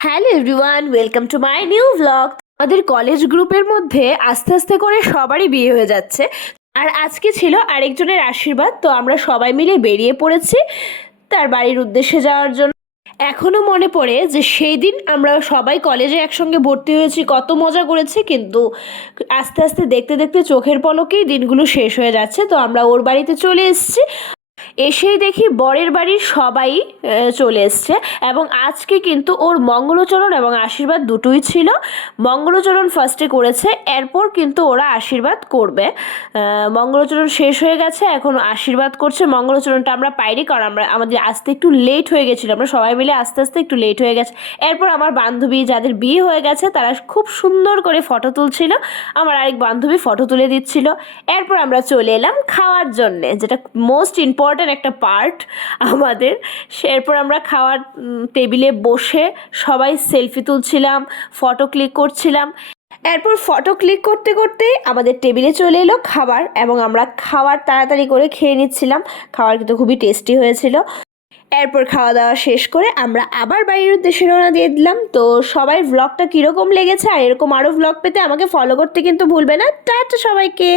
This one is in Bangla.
Hello everyone, welcome to my new vlog. আমাদের কলেজ গ্রুপের মধ্যে আস্তে আস্তে করে সবারই বিয়ে হয়ে যাচ্ছে। আর আজকে ছিল আরেকজনের আশীর্বাদ, তো আমরা সবাই মিলে বেরিয়ে পড়েছি তার বাড়ির উদ্দেশ্যে যাওয়ার জন্য। এখনো মনে পড়ে যে সেই দিন আমরা সবাই কলেজে একসঙ্গে ভর্তি হয়েছি, কত মজা করেছি, কিন্তু আস্তে আস্তে দেখতে দেখতে চোখের পলকেই দিনগুলো শেষ হয়ে যাচ্ছে। তো আমরা ওর বাড়িতে চলে এসেছি। এসেই দেখি বরের বাড়ির সবাই চলে এসছে, এবং আজকে কিন্তু ওর মঙ্গলচরণ এবং আশীর্বাদ দুটোই ছিল। মঙ্গলচরণ ফার্স্টে করেছে, এরপর কিন্তু ওরা আশীর্বাদ করবে। মঙ্গলচরণ শেষ হয়ে গেছে, এখন আশীর্বাদ করছে। মঙ্গলচরণটা আমরা পাইনি, কারণ আমাদের আসতে একটু লেট হয়ে গেছিলো, আমরা সবাই মিলে আস্তে আস্তে একটু লেট হয়ে গেছে। এরপর আমার বান্ধবী যাদের বিয়ে হয়ে গেছে তারা খুব সুন্দর করে ফটো তুলছিল, আমার আরেক বান্ধবী ফটো তুলে দিচ্ছিল। এরপর আমরা চলে এলাম খাওয়ার জন্যে, যেটা মোস্ট ইম্পর্ট্যান্ট একটা পার্ট আমাদের। এরপর আমরা খাওয়ার টেবিলে বসে সবাই সেলফি তুলছিলাম, ফটো ক্লিক করছিলাম। এরপর ফটো ক্লিক করতে করতে আমাদের টেবিলে চলে এলো খাবার, এবং আমরা খাবার তাড়াতাড়ি করে খেয়ে নিচ্ছিলাম। খাবার কিন্তু খুবই টেস্টি হয়েছিল। এরপর খাওয়া দাওয়া শেষ করে আমরা আবার বাড়ির উদ্দেশ্যে রওনা দিয়ে দিলাম। তো সবাই ভ্লগটা কীরকম লেগেছে, আর এরকম আরও ভ্লগ পেতে আমাকে ফলো করতে কিন্তু ভুলবে না। টাটা সবাইকে।